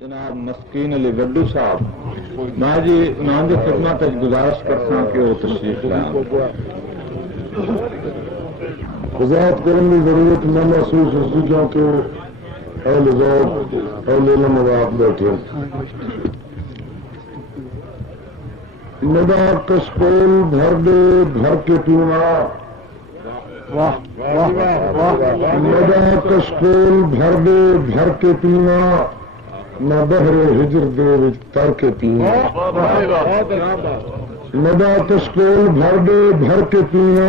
جناب مسکین علی گڈو صاحب میں جی انہوں کی خدمت گزارش کرتا کہ وہ تشریف لائیں. وضاحت کرنے کی ضرورت نہ محسوس ہوتی کیونکہ اہل ذوق اہل علم آپ بیٹھے. مدا کشکول بھر دے بھر کے پینا، مدا کشکول بھر دے بھر کے پینا، نہ بہرے ہجر دے تر کے پینا. مدا کشکول بھر دے بھر کے پینا،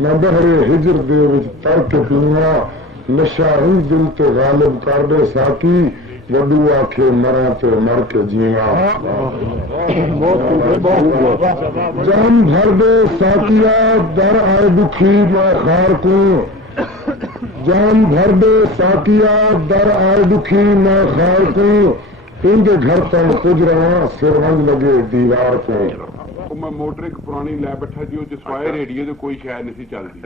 نہ بہرے ہجر دے تر کے پینا. نشا ہی دل تے غالب کر دے ساکی، وڈو آکھے مرا تے مر کے جینا. جان بھر دے ساکیا در آئے دکھی میں خار کو، جان بھر دے ساکیا در آئے دکھی میں خار کو. ان کے گھر تک کچھ رہا سر رنگ لگے دیوار کو. میں موٹر ایک پرانی لے بیٹھا جی جسوائے ریڈیو سے کوئی شاید نہیں چلتی،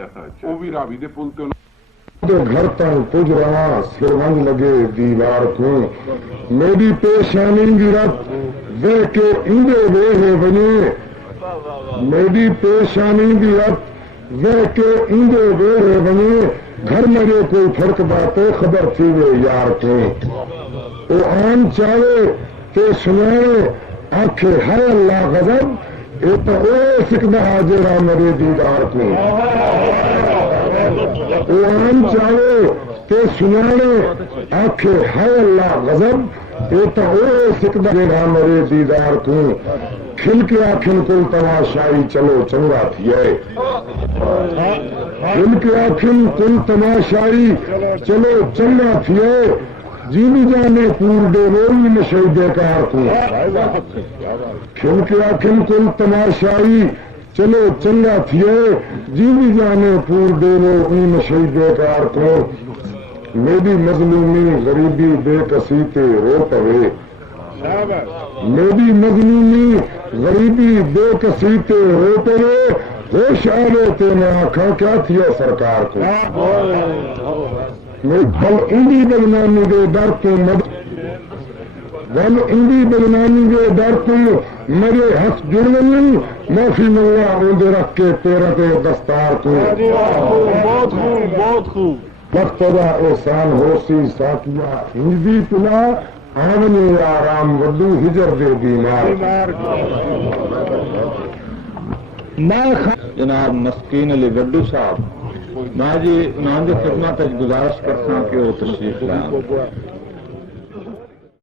وہ بھی راوی دے پل تے گھر تک کچھ رہا سر رنگ لگے دیوار کو. میری پیشانی کی رت وے کے اندے وے بنے، میری پیشانی کی رت وے کے اندے وے بنے. گھر میرے کوئی فرق باتیں خبر تھی وے یار کو. وہ آن چاہے تے سنائے آنکھیں ہے اللہ غضب، یہ تو وہ سکھنا حاضرہ میرے دیدار کو. وہ آن چاہے تے سنائے آنکھیں ہے اللہ غضب، یہ تو وہ سکھنا حاضرہ میرے دیدار کو. کھل کے آنکھیں کل تماشائی چلو چنگا تھیے، کھل کے آنکھیں کل تماشائی چلو چنگا تھیے. جیوی جانے پور دے روی نشے بیکار کو. کھل کے آنکھیں کل تماشائی چلو چنگا تھیے، جیوی جانے پور دے روی نشے بیکار کو. میری مظلومی غریبی بے کسی تے رو پوے، میری مظلومی غریبی بے کسی تے رو پوے. ہوش آلے تے میں آنکھاں کیا تھیا سرکار کو. بل اندی بدنامی دے ڈر تو بل اندی بدنامی دے ڈر تو میرے ہاتھ جڑنے معافی ملا اندے رکھ کے تیرا تے دستار کو. وقت دا احسان ہو سی ساکیا ہندی پلا آمنے آرام ودو ہجر دے بیمار. جناب مسکین علی گڈو صاحب میں جی انہوں کی خدمت گزارش کرتا کہ وہ تشریف لائیں.